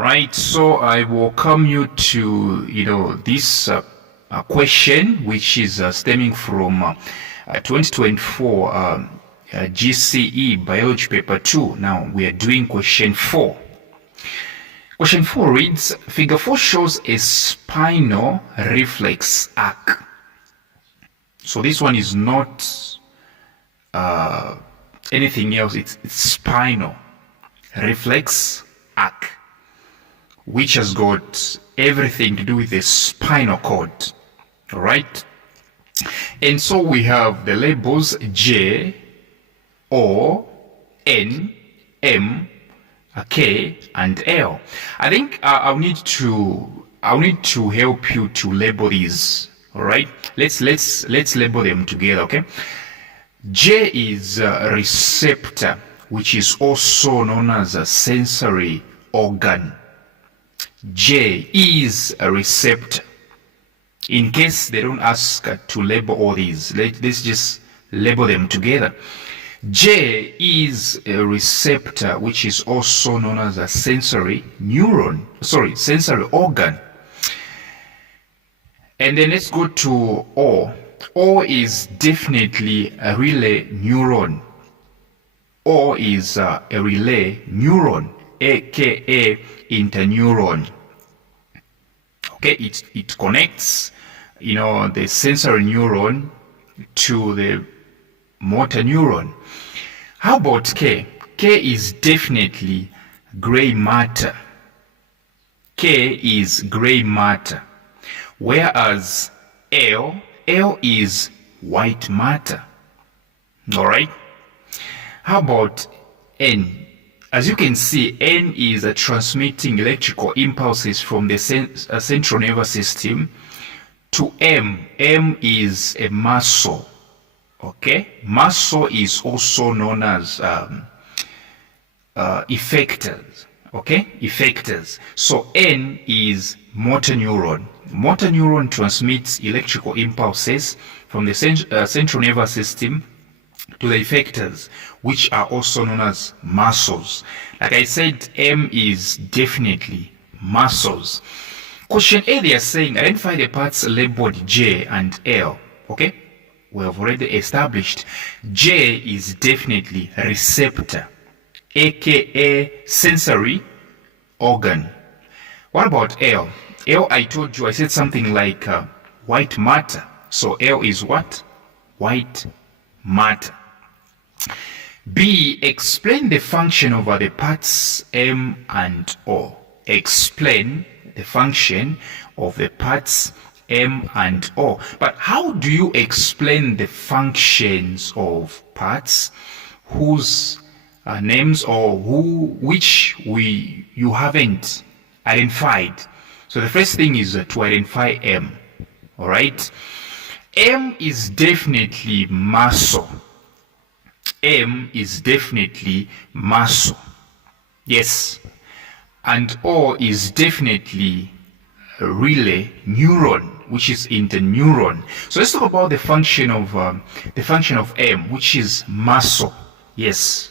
Right, so I welcome you to this question, which is stemming from 2024 GCE Biology Paper 2. Now we are doing question 4. Question 4 reads, Figure 4 shows a spinal reflex arc. So this one is not anything else, it's spinal reflex arc, which has got everything to do with the spinal cord. All right. And so we have the labels J, O, N, M, K, and L. I think I'll need to help you to label these. All right. Let's label them together. Okay. J is a receptor, which is also known as a sensory organ. J is a receptor. In case they don't ask to label all these, let's just label them together. J is a receptor, which is also known as a sensory organ. And then let's go to O. O is definitely a relay neuron. O is a relay neuron, aka interneuron. Okay, it connects the sensory neuron to the motor neuron. How about K? K is definitely gray matter. K is gray matter. Whereas L is white matter. All right. How about N? As you can see, N is transmitting electrical impulses from the central nervous system to M. M is a muscle. Okay, muscle is also known as effectors. Okay, effectors. So N is motor neuron. Motor neuron transmits electrical impulses from the central nervous system to the effectors, which are also known as muscles. Like I said, M is definitely muscles. Question A, they are saying identify the parts labeled J and L. Okay, we have already established J is definitely receptor, aka sensory organ. What about L? L, I told you, I said something like white matter. So L is what? White matter. B, explain the function of the parts M and O. Explain the function of the parts M and O. But how do you explain the functions of parts whose names or which you haven't identified? So the first thing is to identify M. All right. M is definitely muscle. M is definitely muscle. Yes. And O is definitely a relay neuron, which is interneuron. So let's talk about the function of M, which is muscle. Yes.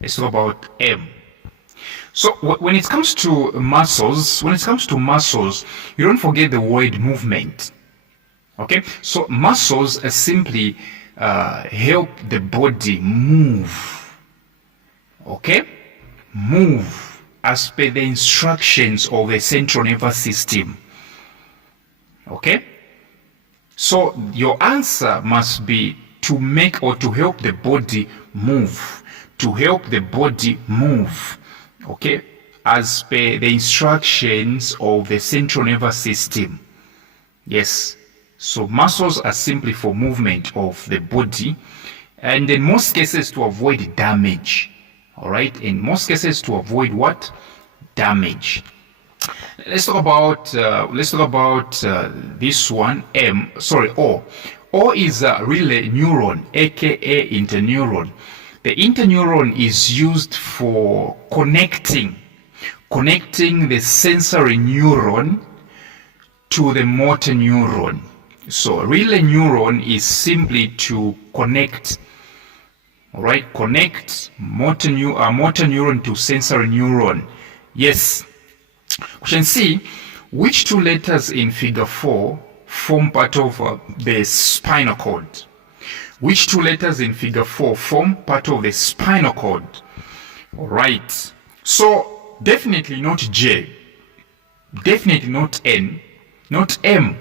Let's talk about M. So when it comes to muscles, you don't forget the word movement. Okay? So muscles are simply help the body move. Okay? Move as per the instructions of the central nervous system. Okay? So your answer must be to make or to help the body move. To help the body move. Okay? As per the instructions of the central nervous system. Yes. So muscles are simply for movement of the body, and in most cases to avoid damage. All right, in most cases to avoid what? Damage. Let's talk about this one. O. O is a relay neuron, aka interneuron. The interneuron is used for connecting the sensory neuron to the motor neuron. So relay neuron is simply to connect, all right, connect motor neuron to sensory neuron. Yes, Question C, which two letters in figure 4 form part of the spinal cord? Which two letters in figure 4 form part of the spinal cord? Alright, so definitely not J, definitely not N, not M.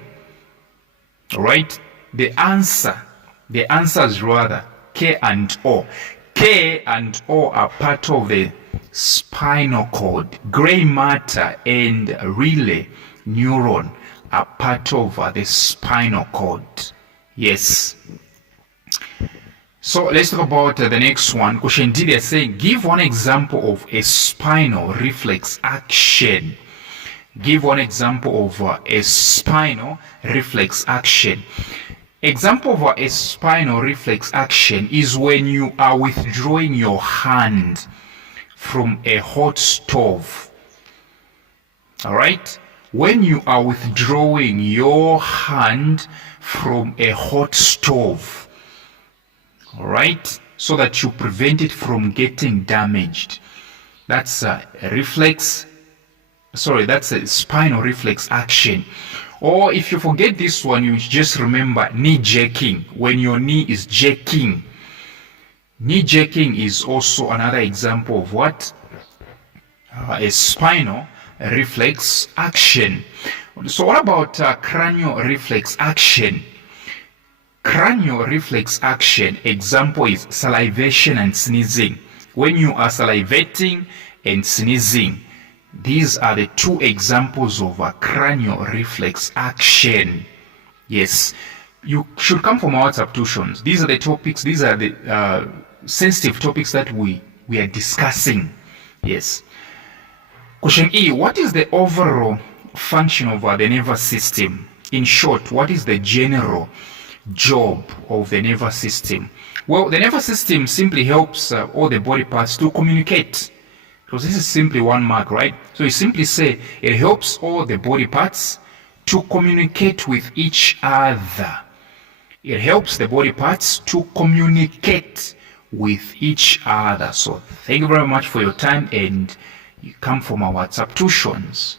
Alright, the answer is rather K and O. K and O are part of the spinal cord. Gray matter and relay neuron are part of the spinal cord. Yes. So let's talk about the next one. Question D, they're saying, give one example of a spinal reflex action. Give one example of a spinal reflex action. Example of a spinal reflex action is when you are withdrawing your hand from a hot stove. Alright? When you are withdrawing your hand from a hot stove. Alright? So that you prevent it from getting damaged. That's a reflex. Sorry, that's a spinal reflex action. Or if you forget this one, you just remember knee jerking. When your knee is jerking. Knee jerking is also another example of what? A spinal reflex action. So what about cranial reflex action? Cranial reflex action example is salivation and sneezing. When you are salivating and sneezing, these are the two examples of a cranial reflex action. Yes, you should come from our WhatsApp tuitions. These are the topics, these are the sensitive topics that we are discussing. Yes. Question E, what is the overall function of the nervous system? In short, what is the general job of the nervous system? Well, the nervous system simply helps all the body parts to communicate. Because this is simply one mark, right? So you simply say it helps all the body parts to communicate with each other. It helps the body parts to communicate with each other. So thank you very much for your time, and you come from our WhatsApp tuitions.